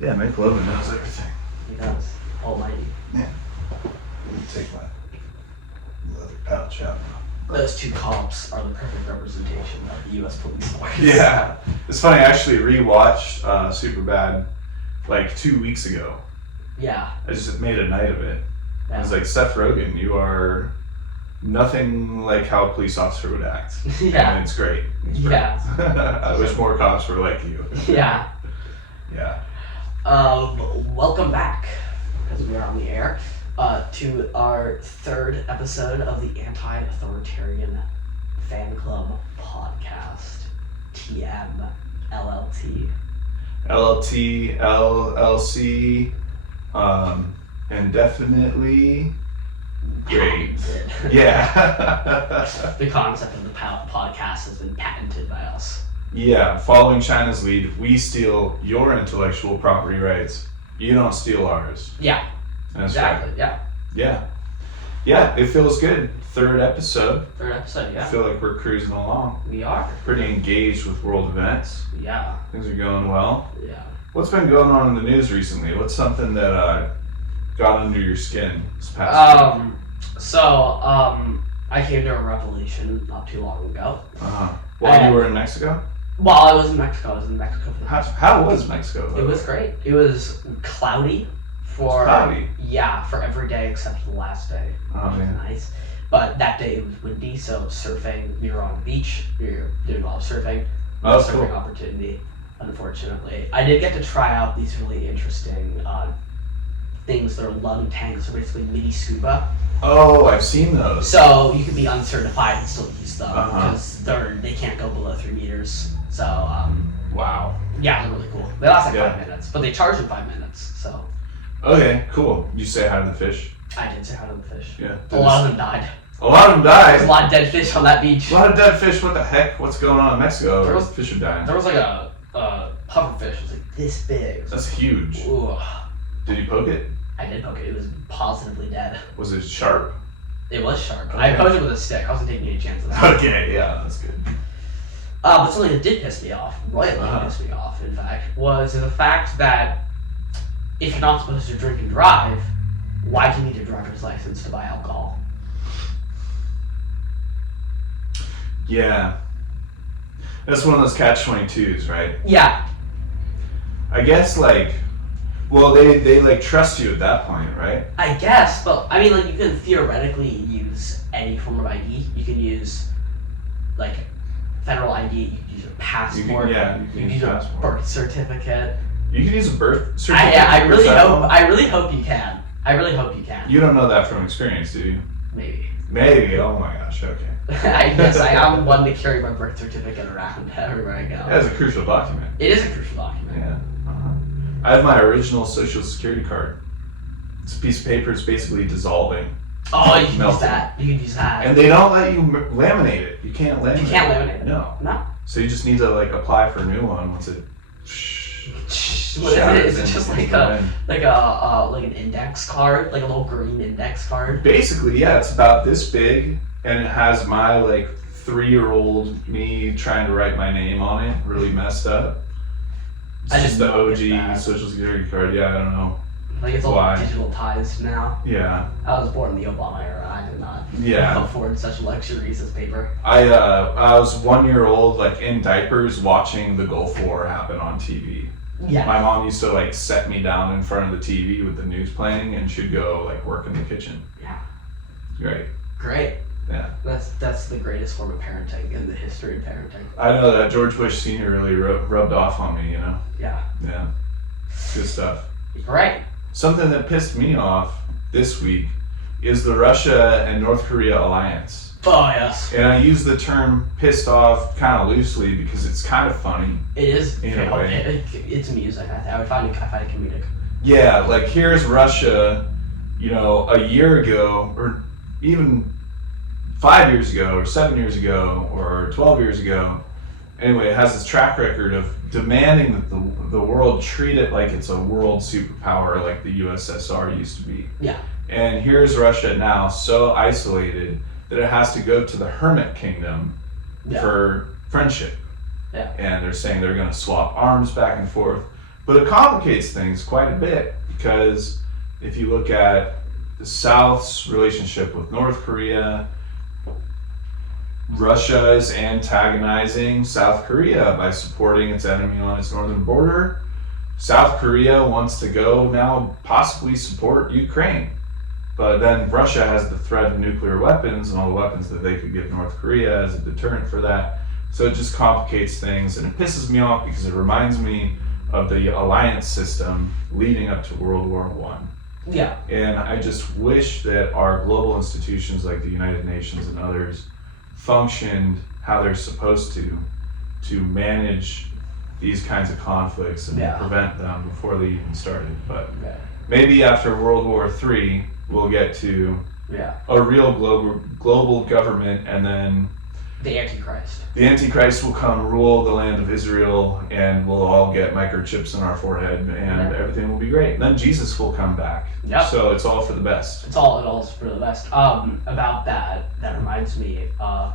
Yeah, McLovin knows everything. He does. Almighty. Yeah. Let me take my leather pouch out now. Those two cops are the perfect representation of the U.S. police force. Yeah. It's funny, I actually rewatched Superbad like 2 weeks ago. Yeah. I just made a night of it. Yeah. I was like, Seth Rogen, you are nothing like how a police officer would act. Yeah. And it's great. It's great. Yeah. I wish more cops were like you. Yeah. Yeah. Welcome back, because we are on the air, to our third episode of the Anti Authoritarian Fan Club podcast. TM LLT. LLT, LLC, and definitely great. Yeah. The concept of the podcast has been patented by us. Yeah, following China's lead, we steal your intellectual property rights. You don't steal ours. Yeah. That's exactly, right. yeah. Yeah. Yeah, it feels good. Third episode. Yeah. I feel like we're cruising along. We are. Pretty engaged with world events. Yeah. Things are going well. Yeah. What's been going on in the news recently? What's something that got under your skin this past week? I came to a revelation not too long ago. While you were in Mexico? While I was in Mexico, for the How was Mexico? It was great. It was cloudy for for every day except for the last day. Oh, which was nice. But that day it was windy, so surfing. We were on the beach. We were doing a lot of surfing. No surfing opportunity, unfortunately. I did get to try out these really interesting things. They're lung tanks, so basically mini scuba. Oh, I've seen those. So you can be uncertified and still use them because they can't go below 3 meters. So wow. Yeah, they're really cool. They last like 5 minutes, but they charge in 5 minutes. So. Okay, cool. You say hi to the fish? I did say hi to the fish. Yeah. A lot of them died. A lot of them died? There's a lot of dead fish on that beach. A lot of dead fish? What the heck? What's going on in Mexico? Fish are dying. There was like a pufferfish. It was like this big. That's huge. Ooh. Did you poke it? I did poke it. It was positively dead. Was it sharp? It was sharp. Okay. I poked it with a stick. I wasn't taking any chances. Okay, yeah, that's good. But something that did piss me off, royally pissed me off, in fact, was the fact that if you're not supposed to drink and drive, why do you need a driver's license to buy alcohol? Yeah. That's one of those catch-22s, right? Yeah. I guess, they trust you at that point, right? I guess, but, I mean, you can theoretically use any form of ID. You can use, federal ID, you can use your passport. You can use your birth certificate. You can use a birth certificate? I really hope you can. I really hope you can. You don't know that from experience, do you? Maybe. Oh my gosh, okay. I guess I'm one to carry my birth certificate around everywhere I go. That is a crucial document. It is a crucial document. Yeah. I have my original social security card. It's a piece of paper. It's basically dissolving. Oh, you can use that. You can use that. And they don't let you laminate it. You can't laminate it. You can't laminate it? No. So you just need to apply for a new one once it. What is it? Is it just like an index card, like a little green index card? Basically, yeah. It's about this big, and it has my 3-year-old me trying to write my name on it, really messed up. It's just the OG social security card. Yeah, I don't know. It's all digitalized now. Yeah. I was born in the Obama era. I did not afford such luxuries as paper. I was 1 year old, in diapers, watching the Gulf War happen on TV. Yeah. My mom used to set me down in front of the TV with the news playing, and she'd go work in the kitchen. Yeah. Great. Yeah. That's the greatest form of parenting in the history of parenting. I know that George Bush Sr. really rubbed off on me, Yeah. Yeah. Good stuff. Right. Something that pissed me off this week is the Russia and North Korea alliance. Oh, yes. And I use the term pissed off kind of loosely because it's kind of funny. It is. In a way. It's amusing. I would find it comedic. Yeah, here's Russia, a year ago, or even 5 years ago, or 7 years ago, or 12 years ago. Anyway, it has this track record of demanding that the world treat it like it's a world superpower like the USSR used to be. Yeah. And here's Russia now so isolated that it has to go to the Hermit Kingdom for friendship. Yeah. And they're saying they're going to swap arms back and forth. But it complicates things quite a bit, because if you look at the South's relationship with North Korea, Russia is antagonizing South Korea by supporting its enemy on its northern border. South Korea wants to go now possibly support Ukraine. But then Russia has the threat of nuclear weapons and all the weapons that they could give North Korea as a deterrent for that. So it just complicates things, and it pisses me off because it reminds me of the alliance system leading up to World War I. Yeah. And I just wish that our global institutions like the United Nations and others functioned how they're supposed to manage these kinds of conflicts and prevent them before they even started. But maybe after World War III, we'll get to a real global government, and then the Antichrist. The Antichrist will come rule the land of Israel, and we'll all get microchips in our forehead, and everything will be great. And then Jesus will come back. Yep. So it's all for the best. It's all for the best. About that reminds me, a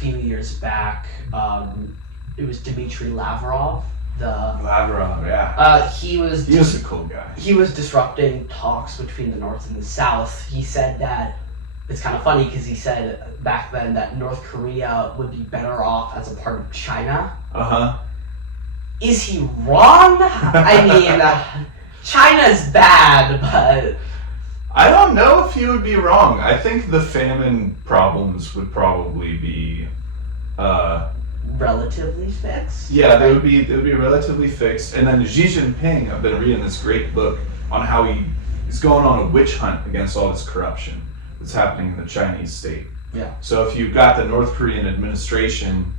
few years back, it was Dmitry Lavrov. He was a cool guy. He was disrupting talks between the North and the South. He said that, it's kind of funny because he said back then that North Korea would be better off as a part of China. Is he wrong? I mean, China's bad, but I don't know if he would be wrong. I think the famine problems would probably be relatively fixed. Yeah, they would be relatively fixed. And then Xi Jinping, I've been reading this great book on how he's going on a witch hunt against all this corruption that's happening in the Chinese state. Yeah. So if you've got the North Korean administration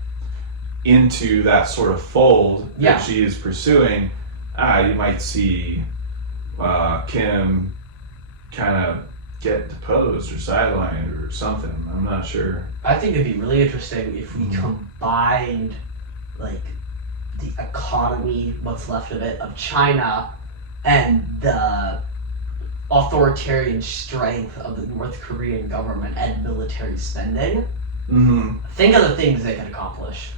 into that sort of fold that she is pursuing, you might see Kim kind of get deposed or sidelined or something. I'm not sure. I think it'd be really interesting if we combined like the economy, what's left of it, of China, and the authoritarian strength of the North Korean government and military spending. Think of the things they could accomplish.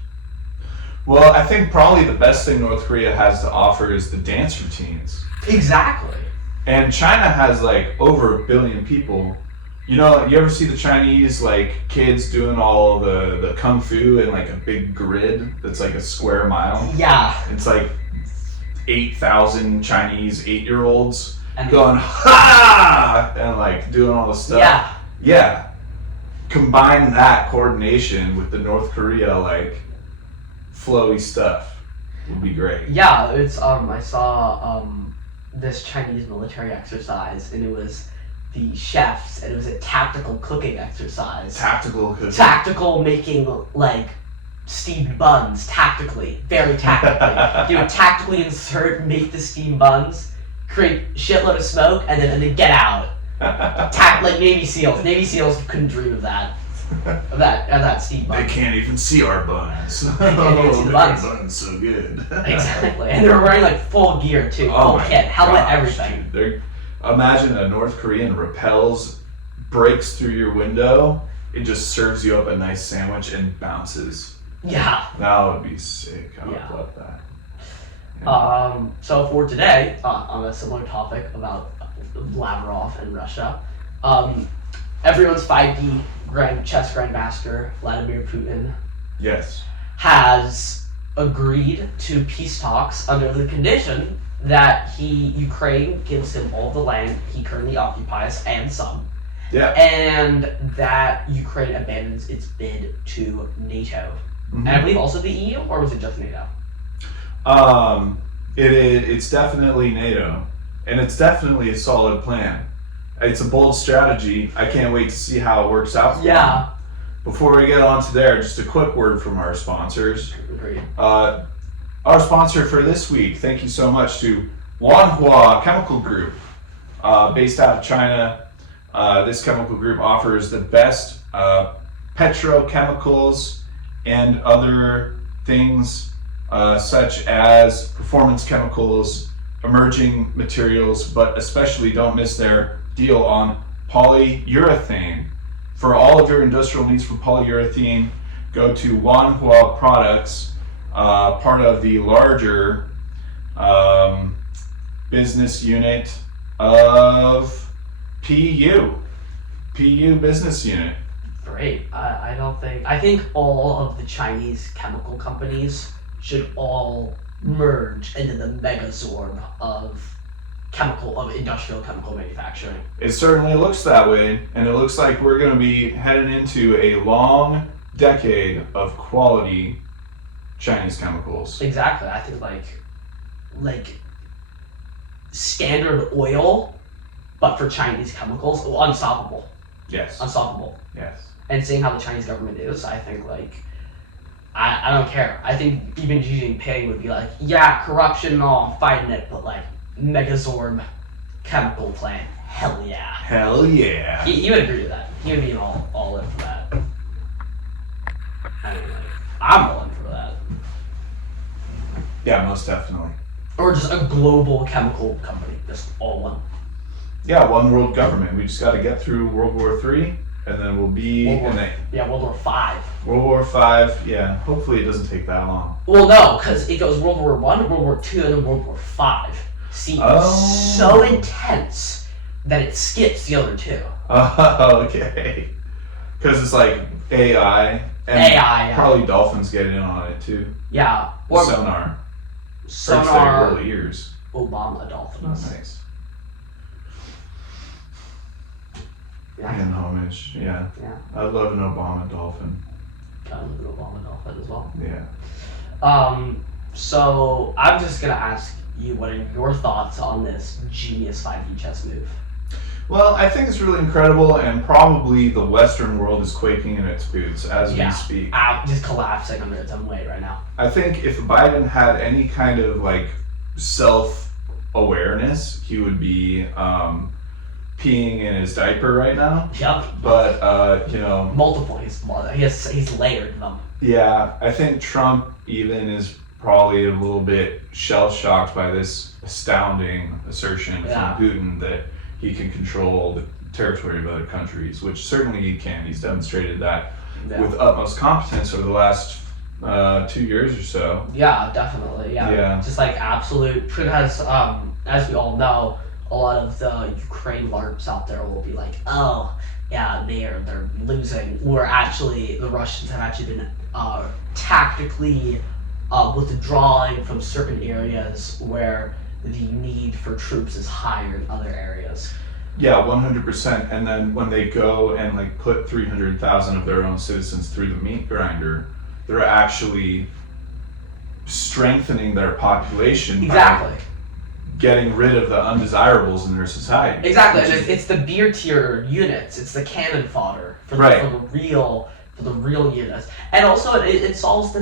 Well, I think probably the best thing North Korea has to offer is the dance routines. Exactly. And China has like over 1 billion people. You know, you ever see the Chinese like kids doing all the kung fu in like a big grid that's like a square mile? Yeah. It's like 8,000 Chinese 8-year-olds going ha and like doing all this stuff. Yeah. Combine that coordination with the North Korea like flowy stuff would be great. Yeah, it's I saw this Chinese military exercise, and it was the chefs, and it was a tactical cooking exercise. Tactical making like steamed buns, tactically, very tactically. They would tactically make the steamed buns, create shitload of smoke, and then get out. Like Navy SEALs. Navy SEAls couldn't dream of that. Of that steamed bun. They can't even see our buns. They can't even see the buns. Our buns so good. Exactly, and they were wearing like full gear too, full kit, helmet, everything. Dude, imagine a North Korean breaks through your window, it just serves you up a nice sandwich and bounces. Yeah. That would be sick. I would love that. Yeah. So for today, on a similar topic about Lavrov and Russia, everyone's 5D chess grandmaster Vladimir Putin has agreed to peace talks under the condition that Ukraine gives him all the land he currently occupies and some. Yeah. And that Ukraine abandons its bid to NATO. And I believe also the EU, or was it just NATO? It's definitely NATO, and it's definitely a solid plan. It's a bold strategy. I can't wait to see how it works out. Yeah. Before we get on to there, just a quick word from our sponsors. Agreed. Our sponsor for this week, thank you so much to Wanhua Chemical Group, based out of China. This chemical group offers the best petrochemicals and other things such as performance chemicals, emerging materials, but especially don't miss their deal on polyurethane. For all of your industrial needs for polyurethane, go to Wanhua Products, part of the larger business unit of PU business unit. Great. I think all of the Chinese chemical companies should all merge into the megazord of industrial chemical manufacturing. It certainly looks that way, and it looks like we're going to be heading into a long decade of quality Chinese chemicals. Exactly. I think like Standard Oil, but for Chinese chemicals, unstoppable. Yes. Unstoppable. Yes. And seeing how the Chinese government is, I think I don't care. I think even Xi Jinping would be like, yeah, corruption, no, I'm fighting it, but Megazord chemical plant, hell yeah. Hell yeah. He would agree with that. He would be all in for that. I mean, I'm all in for that. Yeah, most definitely. Or just a global chemical company, just all one. Yeah, one world government. We just got to get through World War III, and then we'll be World War V. World War V, yeah. Hopefully it doesn't take that long. Well, no, because it goes World War I, World War II, and then World War V. See, it's so intense that it skips the other two. Oh, okay. Because it's like AI, and probably dolphins get in on it too. Yeah. Or sonar. Sonar. Little ears. Obama dolphins. Oh, nice. Yeah. In homage, yeah. I love an Obama dolphin. I love an Obama dolphin as well. Yeah. So I'm just gonna ask you, what are your thoughts on this genius 5D chess move? Well, I think it's really incredible, and probably the Western world is quaking in its boots as we speak. Just collapsing under its own weight right now. I think if Biden had any kind of self-awareness, he would be peeing in his diaper right now. Yep. But multiple. He's layered them. Yeah, I think Trump even is probably a little bit shell-shocked by this astounding assertion from Putin that he can control the territory of other countries, which certainly he can. He's demonstrated that with utmost competence over the last 2 years or so. Yeah, definitely. Yeah. Just absolute. Because as we all know, a lot of the Ukraine LARPs out there will be like, oh, yeah, they're losing. Or actually, the Russians have actually been tactically withdrawing from certain areas where the need for troops is higher in other areas. Yeah, 100%. And then when they go and put 300,000 of their own citizens through the meat grinder, they're actually strengthening their population. Exactly. By getting rid of the undesirables in their society. Exactly. And it's the beer tier units. It's the cannon fodder for the real units. And also it solves the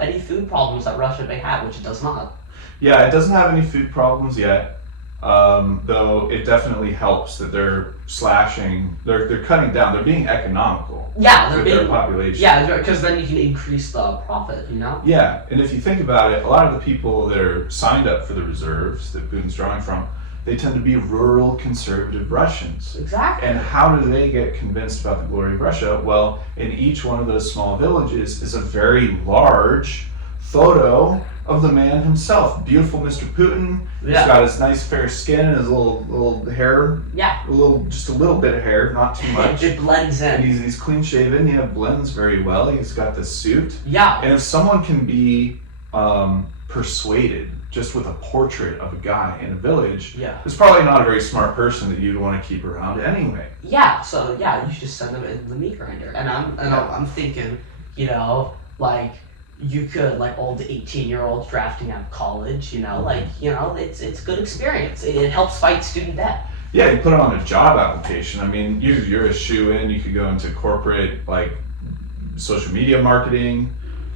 any food problems that Russia may have, which it does not. Yeah, it doesn't have any food problems yet. Though it definitely helps that they're cutting down, they're being economical. Yeah, with their population. Yeah, because then you can increase the profit, Yeah, and if you think about it, a lot of the people that are signed up for the reserves that Putin's drawing from, they tend to be rural conservative Russians. Exactly. And how do they get convinced about the glory of Russia? Well, in each one of those small villages is a very large photo of the man himself. Beautiful Mr. Putin. He's got his nice fair skin and his little hair. Yeah. Just a little bit of hair, not too much. It blends in. And he's clean shaven. Yeah, blends very well. He's got the suit. Yeah. And if someone can be persuaded just with a portrait of a guy in a village, it's probably not a very smart person that you'd want to keep around anyway. Yeah. So you should just send them in the meat grinder. And I'm thinking, you could all the 18-year-olds drafting out of college, it's good experience. It helps fight student debt. Yeah, you put it on a job application. I mean, you're a shoe-in. You could go into corporate social media marketing.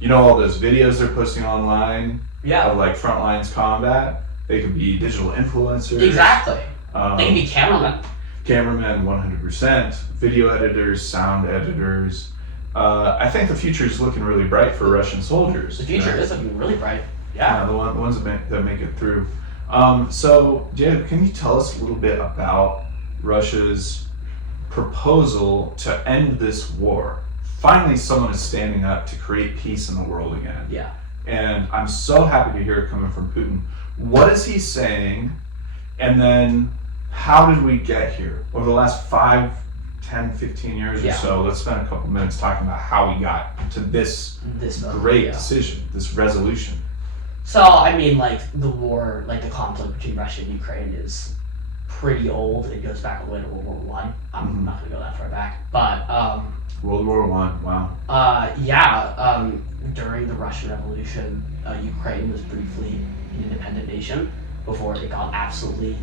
All those videos they're posting online. Yeah. Of frontlines combat. They could be digital influencers. Exactly. They can be cameramen. Cameramen, 100%. Video editors, sound editors. I think the future is looking really bright for Russian soldiers. The future is looking really bright. Yeah. The ones that make it through. So, Jacob, can you tell us a little bit about Russia's proposal to end this war? Finally, someone is standing up to create peace in the world again. Yeah. and I'm so happy to hear it coming from Putin. What is he saying? And then how did we get here? Over the last 5, 10, 15 years or so, let's spend a couple minutes talking about how we got to this great decision, this resolution. So, I mean, like, the war, like, the conflict between Russia and Ukraine is pretty old. It goes back all the way to World War I. I'm not going to go that far back. But, World War I, wow. During the Russian Revolution, Ukraine was briefly an independent nation before it got absolutely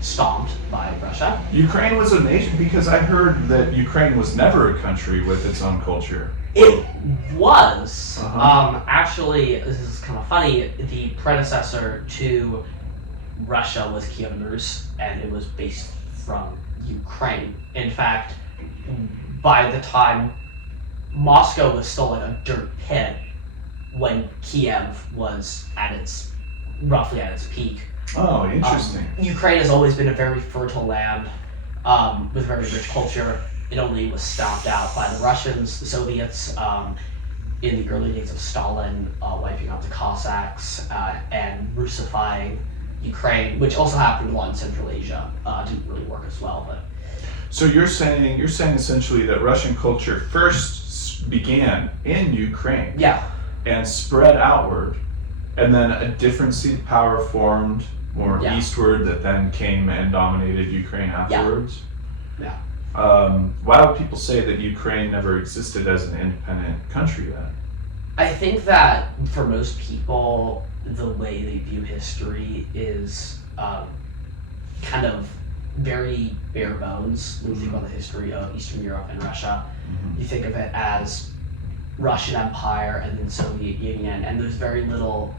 stomped by Russia. Ukraine was a nation because I heard that Ukraine was never a country with its own culture. It was. Actually, this is kind of funny. The predecessor to Russia was Kiev Rus, and it was based from Ukraine. In fact, by the time Moscow was still like a dirt pit when Kiev was roughly at its peak. Oh, interesting. Ukraine has always been a very fertile land with very rich culture. It only was stomped out by the Russians, the Soviets, in the early days of Stalin, wiping out the Cossacks and Russifying Ukraine, which also happened a lot in Central Asia. Didn't really work as well, but. So you're saying essentially that Russian culture first began in Ukraine, and spread outward, and then a different seat of power formed more eastward that then came and dominated Ukraine afterwards. Yeah. Why would people say that Ukraine never existed as an independent country then? I think that for most people, the way they view history is kind of very bare bones. When you think about the history of Eastern Europe and Russia, you think of it as Russian Empire and then Soviet Union, and there's very little,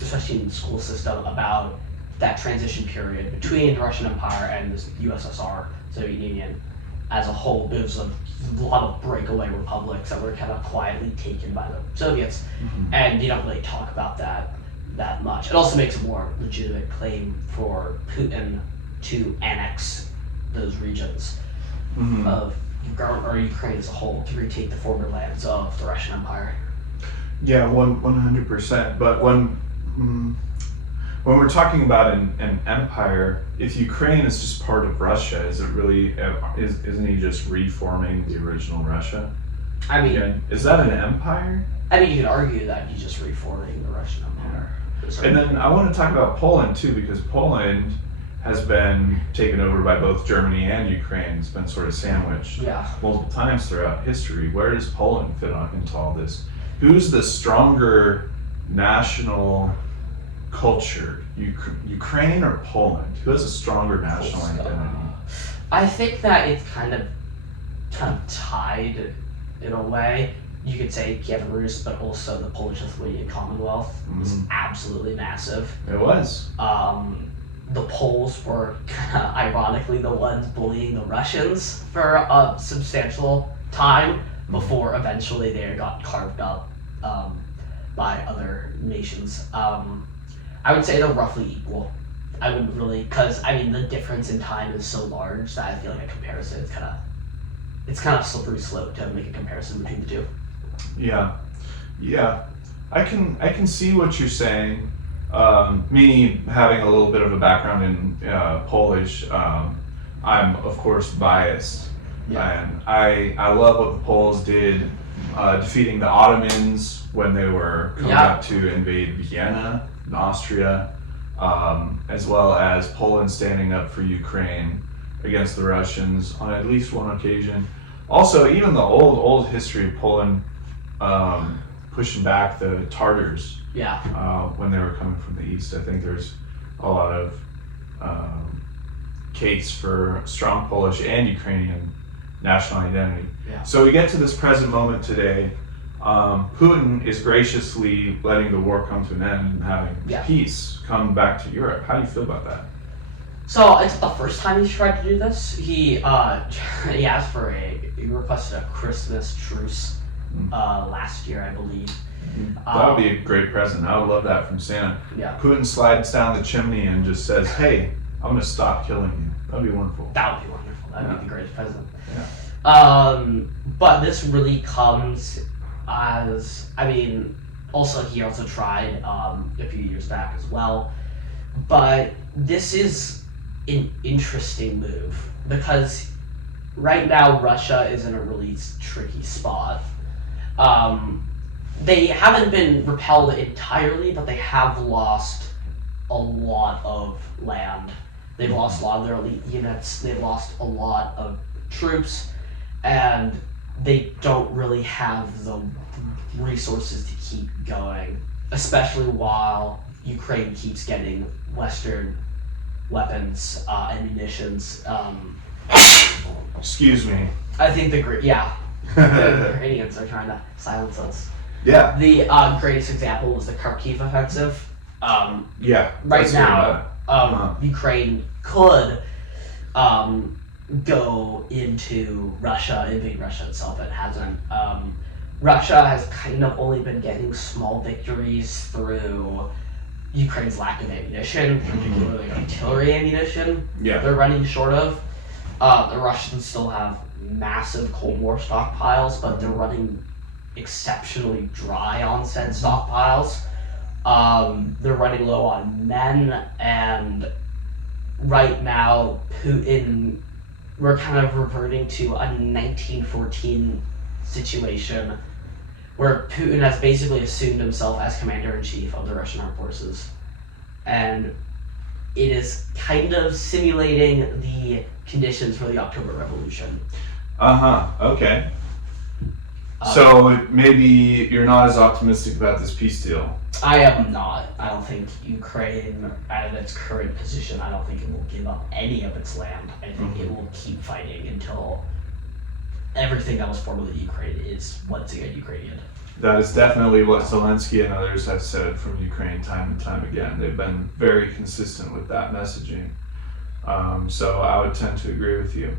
especially in the school system, about that transition period between the Russian Empire and the USSR, Soviet Union as a whole. There's a lot of breakaway republics that were kind of quietly taken by the Soviets, and you don't really talk about that much. It also makes a more legitimate claim for Putin to annex those regions of Ukraine as a whole, to retake the former lands of the Russian Empire. Yeah, 100%. But when we're talking about an empire, if Ukraine is just part of Russia, is it really? Isn't he just reforming the original Russia? I mean, is that an empire? I mean, you could argue that he's just reforming the Russian Empire. And then I want to talk about Poland too, because Poland has been taken over by both Germany and Ukraine. It's been sort of sandwiched multiple times throughout history. Where does Poland fit into all this? Who's the stronger national culture, Ukraine or Poland? Who has a stronger national identity? I think that it's kind of tied in a way. You could say Kiev Rus, but also the Polish-Lithuanian Commonwealth was absolutely massive. It was. The Poles were kind of ironically the ones bullying the Russians for a substantial time before eventually they got carved up by other nations. I would say they're roughly equal. I wouldn't really, because I mean the difference in time is so large that I feel like a comparison is kind of slippery slope to make a comparison between the two. Yeah. I can see what you're saying. Me having a little bit of a background in Polish, I'm of course biased, and I love what the Poles did, defeating the Ottomans when they were coming up to invade Vienna, Austria, as well as Poland standing up for Ukraine against the Russians on at least one occasion. Also, even the old history of Poland pushing back the Tartars when they were coming from the east. I think there's a lot of case for strong Polish and Ukrainian national identity. So we get to this present moment today. Putin is graciously letting the war come to an end and having peace come back to Europe. How do you feel about that? So it's the first time he's tried to do this. He asked for he requested a Christmas truce last year, I believe. That would be a great present. I would love that from Santa. Putin slides down the chimney and just says, "Hey, I'm going to stop killing you." That'd be wonderful. That would be wonderful. That'd be the greatest present. But this really comes as, I mean, He also tried a few years back as well. But this is an interesting move because right now Russia is in a really tricky spot. They haven't been repelled entirely, but they have lost a lot of land. They've lost a lot of their elite units, they've lost a lot of troops, and they don't really have the resources to keep going, especially while Ukraine keeps getting Western weapons and munitions. Excuse me. I think the Ukrainians are trying to silence us. Yeah. The greatest example was the Kharkiv offensive. Yeah. Right now, Ukraine could go into Russia, invade Russia itself. It hasn't. Russia has kind of only been getting small victories through Ukraine's lack of ammunition, particularly artillery ammunition. Yeah. They're running short of. The Russians still have massive Cold War stockpiles, but they're running exceptionally dry on said stockpiles. They're running low on men, and right now Putin, we're kind of reverting to a 1914 situation where Putin has basically assumed himself as commander-in-chief of the Russian armed forces, and it is kind of simulating the conditions for the October Revolution. Okay. So maybe you're not as optimistic about this peace deal. I am not. I don't think Ukraine, at its current position, I don't think it will give up any of its land. I think it will keep fighting until everything that was formerly Ukraine is once again Ukrainian. That is definitely what Zelensky and others have said from Ukraine time and time again. They've been very consistent with that messaging. So I would tend to agree with you.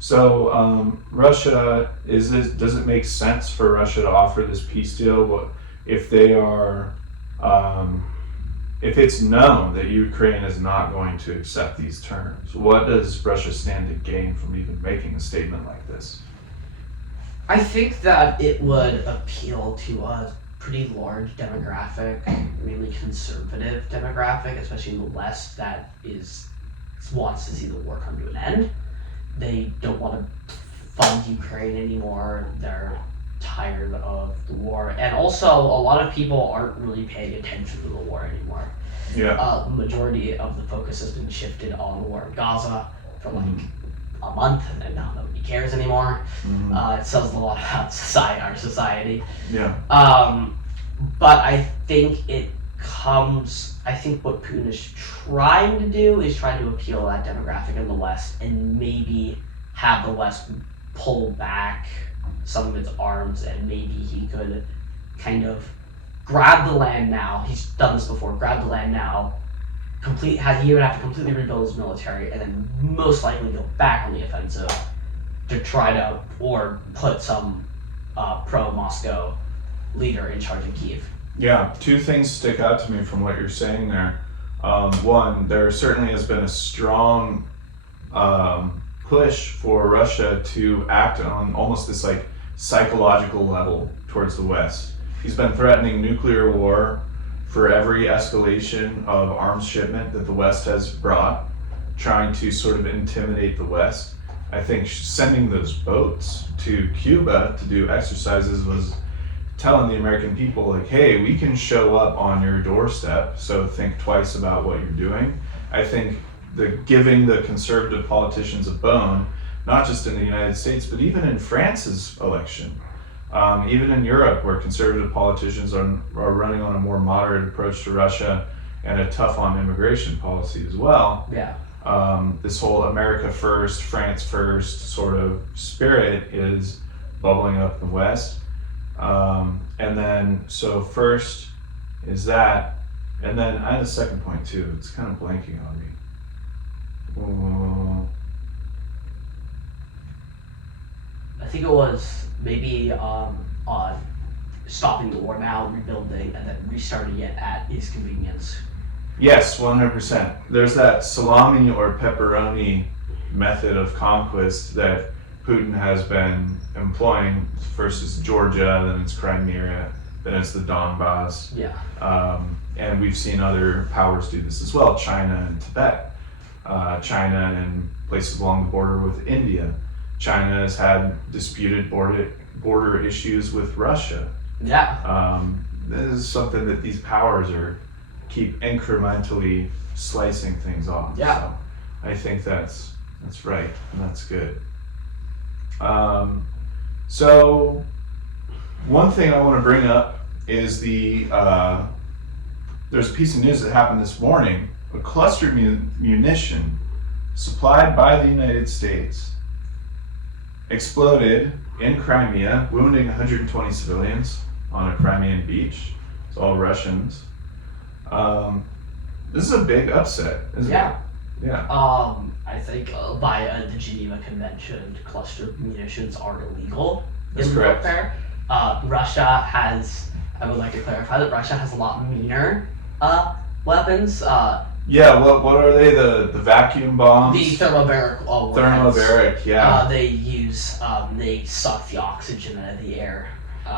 So Russia, does it make sense for Russia to offer this peace deal? If they are, if it's known that Ukraine is not going to accept these terms, what does Russia stand to gain from even making a statement like this? I think that it would appeal to a pretty large demographic, mainly conservative demographic, especially in the West, that wants to see the war come to an end. They don't want to fund Ukraine anymore. They're tired of the war. And also, a lot of people aren't really paying attention to the war anymore. Yeah. The majority of the focus has been shifted on the war in Gaza for a month, and now nobody cares anymore. It says a lot about our society. Yeah. But I think I think what Putin is trying to do is trying to appeal to that demographic in the West and maybe have the West pull back some of its arms, and maybe he could kind of grab the land now. He's done this before. Grab the land now. He would have to completely rebuild his military, and then most likely go back on the offensive to try to put some pro-Moscow leader in charge of Kyiv. Yeah, two things stick out to me from what you're saying there. One, there certainly has been a strong push for Russia to act on almost this like psychological level towards the West. He's been threatening nuclear war for every escalation of arms shipment that the West has brought, trying to sort of intimidate the West. I think sending those boats to Cuba to do exercises was telling the American people, like, hey, we can show up on your doorstep, so think twice about what you're doing. I think giving the conservative politicians a bone, not just in the United States, but even in France's election, even in Europe, where conservative politicians are running on a more moderate approach to Russia and a tough on immigration policy as well. Yeah. This whole America first, France first sort of spirit is bubbling up in the West. And then, so first is that, and then I had a second point too. It's kind of blanking on me. I think it was maybe on stopping the war now, rebuilding, and then restarting it at his convenience. Yes, 100%. There's that salami or pepperoni method of conquest that Putin has been employing. First is Georgia, then it's Crimea, then it's the Donbass. Yeah. And we've seen other powers do this as well, China and Tibet. China and places along the border with India. China has had disputed border issues with Russia. Yeah. This is something that these powers keep incrementally slicing things off. Yeah. So I think that's right, and that's good. So one thing I want to bring up is there's a piece of news that happened this morning. A cluster munition supplied by the United States exploded in Crimea, wounding 120 civilians on a Crimean beach. It's all Russians. This is a big upset, isn't it? Yeah. I think by the Geneva Convention, cluster munitions are illegal That's in correct. warfare. Russia has, I would like to clarify that Russia has a lot meaner weapons. Yeah, what are they? The vacuum bombs? The thermobaric warheads. Thermobaric, yeah. They suck the oxygen out of the air.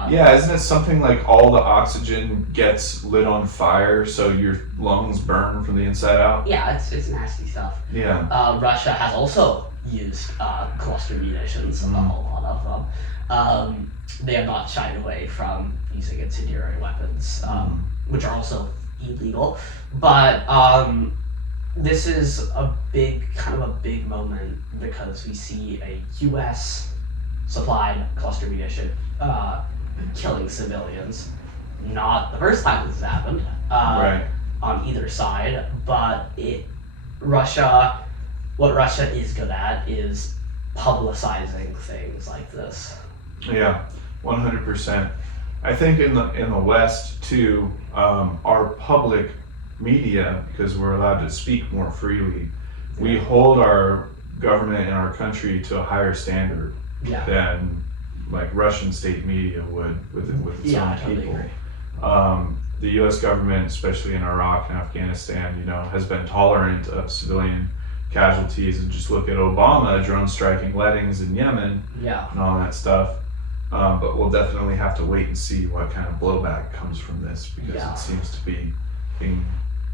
Yeah, isn't it something like all the oxygen gets lit on fire so your lungs burn from the inside out? Yeah, it's nasty stuff. Yeah. Russia has also used cluster munitions, a lot of them. They have not shied away from using incendiary weapons, which are also illegal. But this is a big moment because we see a U.S. supplied cluster munition killing civilians. Not the first time this has happened Right. on either side, but what Russia is good at is publicizing things like this. Yeah, 100%. I think in the West too, our public media, because we're allowed to speak more freely, we hold our government and our country to a higher standard Yeah. than like Russian state media would with its Yeah, own I totally people. agree. The U.S. government, especially in Iraq and Afghanistan, has been tolerant of civilian casualties. And just look at Obama drone striking weddings in Yemen Yeah. and all that stuff. But we'll definitely have to wait and see what kind of blowback comes from this, because Yeah. it seems to be being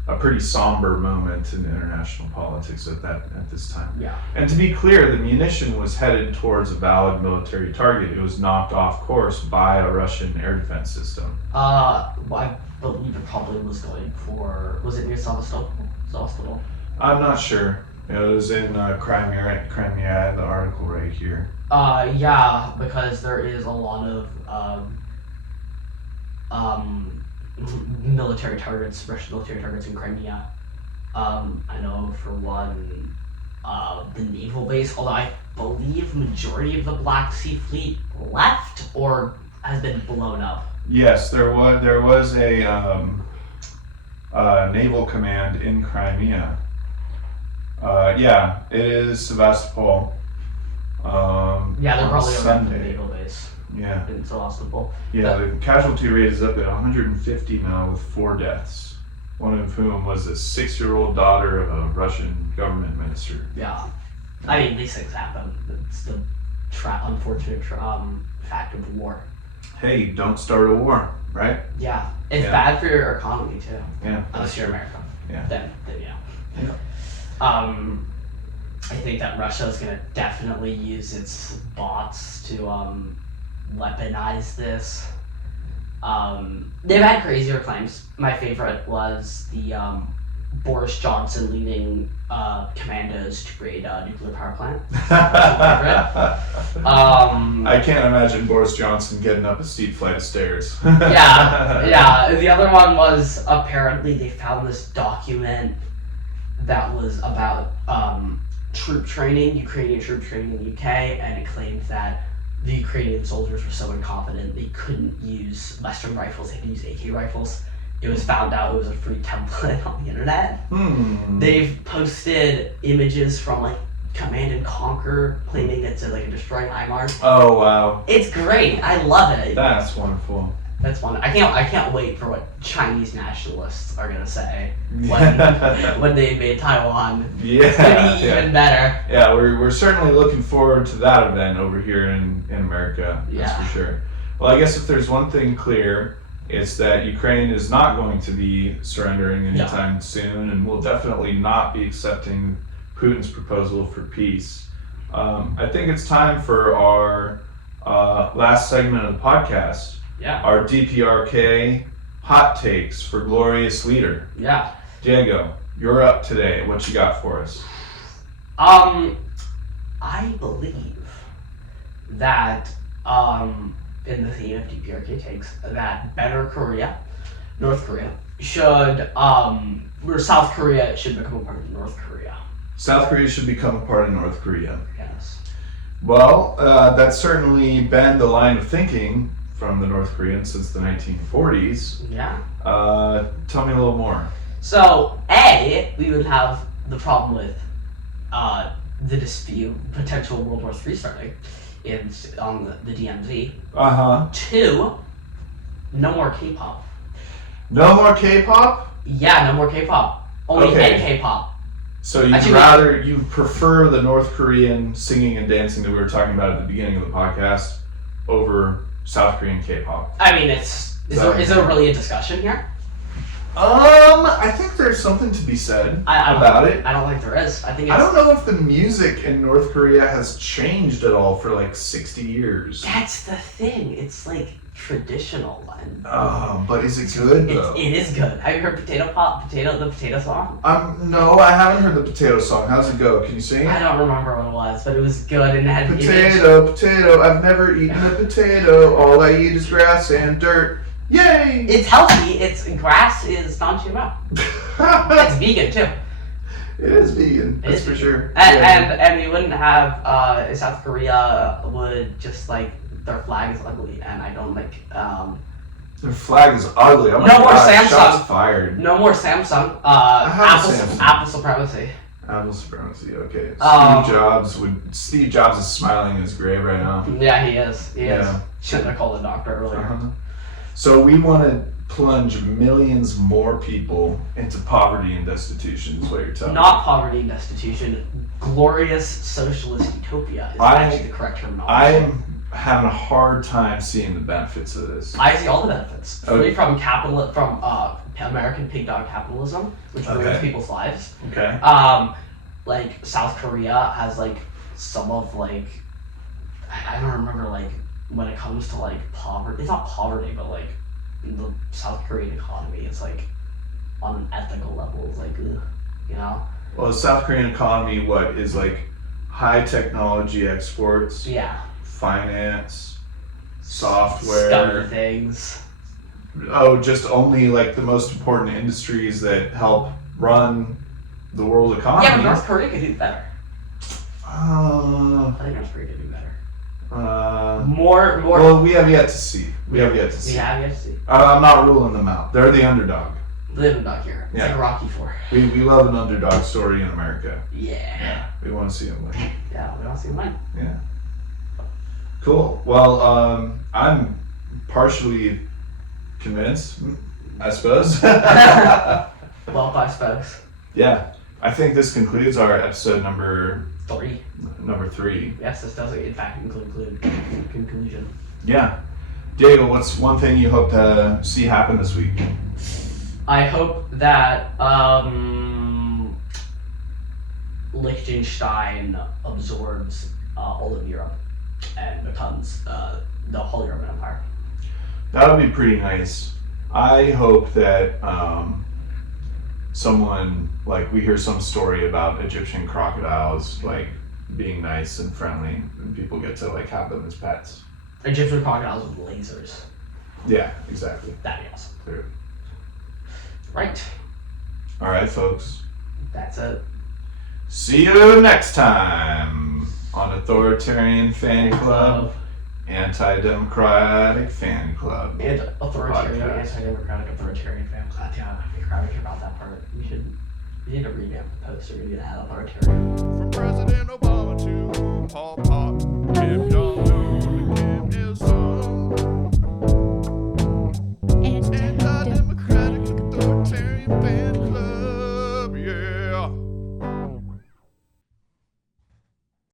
a pretty somber moment in international politics at this time. Yeah. And to be clear, the munition was headed towards a valid military target. It was knocked off course by a Russian air defense system. I believe it probably was going for. Was it near Sevastopol? I'm not sure. It was in Crimea. I have the article right here. Yeah, because there is a lot of military targets, Russian military targets in Crimea. I know for one, the naval base, although I believe majority of the Black Sea Fleet left or has been blown up. Yes, there was a naval command in Crimea. Yeah, it is Sevastopol. Yeah, they're on probably over at the Sunday. naval base Yeah, in Sevastopol. yeah. The casualty rate is up at 150 now, with 4 deaths. One of whom was a 6-year-old daughter of a Russian government minister. Yeah, I mean these things happen. It's the unfortunate fact of war. Hey, don't start a war, right? Yeah, it's Yeah. bad for your economy too. Yeah. Unless you're America. Yeah. Then yeah. Yeah. I think that Russia is gonna definitely use its bots to weaponize this. They've had crazier claims. My favorite was the Boris Johnson leading commandos to create a nuclear power plant. I can't imagine Boris Johnson getting up a steep flight of stairs. Yeah. The other one was apparently they found this document that was about troop training, Ukrainian troop training in the UK, and it claimed that the Ukrainian soldiers were so incompetent they couldn't use Western rifles, they could use AK rifles. It was found out it was a free template on the internet. They've posted images from like Command and Conquer claiming it's like a destroying HIMARS. Oh wow. It's great. I love it. That's wonderful. That's one. I can't wait for what Chinese nationalists are gonna say when they invade Taiwan. Yeah. It's gonna be even better. Yeah, we're certainly looking forward to that event over here in America. That's Yeah. for sure. Well, I guess if there's one thing clear, It's that Ukraine is not going to be surrendering anytime soon, and will definitely not be accepting Putin's proposal for peace. I think it's time for our last segment of the podcast. Yeah. Our DPRK hot takes for glorious leader. Yeah. Diego, you're up today. What you got for us? I believe that in the theme of DPRK takes that better Korea, North Korea should or South Korea should become a part of North Korea. South Korea should become a part of North Korea. Yes. Well, that's certainly been the line of thinking from the North Koreans since the 1940s. Yeah. Tell me a little more. So, we would have the problem with the dispute, potential World War III starting on the DMZ. 2, no more K-pop. No more K-pop? Yeah, no more K-pop. Only Okay. K-pop. So you prefer the North Korean singing and dancing that we were talking about at the beginning of the podcast over South Korean K-pop? I mean, is there really a discussion here? I think there's something to be said about it. I don't think there is. I think I don't know if the music in North Korea has changed at all for like 60 years. That's the thing. It's like traditional one. But is it good though? It is good. Have you heard the potato song? No, I haven't heard the potato song. How's it go? Can you sing? I don't remember what it was, but it was good and it had Potato, I've never eaten a potato. All I eat is grass and dirt. Yay! It's healthy. It's grass is non-GMO. It's vegan too. It is vegan. That's for sure. And we wouldn't have South Korea would just like their flag is ugly, and I don't like. Their flag is ugly. Oh my No more God, Samsung. Shots fired. No more Samsung. Samsung. Apple supremacy. Apple supremacy. Okay. Steve Jobs is smiling in his grave right now. Yeah, he is. He is. Yeah. Shouldn't have called the doctor earlier. So we want to plunge millions more people into poverty and destitution is what you're telling me. Not poverty and destitution. Glorious socialist utopia is actually the correct terminology. I'm having a hard time seeing the benefits of this. I see all the benefits. Okay. From American pig dog capitalism, which ruins people's lives. Okay. Like South Korea has like some of like I don't remember like when it comes to like poverty. It's not poverty, but like the South Korean economy. It's like on an ethical level. It's like ugh, you know. Well, the South Korean economy, what is like high technology exports? Yeah. Finance, software, scummy things. Oh, just only like the most important industries that help run the world economy. Yeah, but North Korea could do better. I think North Korea could do better. More. Well, we have yet to see. We have yet to see. I'm not ruling them out. They're the underdog. The underdog here. It's like Rocky IV. We love an underdog story in America. Yeah. We want to see them win. Yeah, we want to see them win. Yeah. Cool. Well, I'm partially convinced, I suppose. Well, I suppose. Yeah. I think this concludes our episode number 3. Number 3. Yes, this does in fact include conclusion. Yeah. Diego, what's one thing you hope to see happen this week? I hope that Liechtenstein absorbs all of Europe and becomes the whole Roman Empire. That would be pretty nice. I hope that someone, like, we hear some story about Egyptian crocodiles, like, being nice and friendly, and people get to, like, have them as pets. Egyptian crocodiles with lasers. Yeah, exactly. That'd be awesome. Clear. Right. All right, folks. That's it. See you next time on Authoritarian Fan Club, Anti Democratic Fan Club. And Anti-Democratic Authoritarian Fan Club. Yeah, I forgot about that part. We need to revamp the poster. We need to add authoritarian. From President Obama to Paul Pot, Kim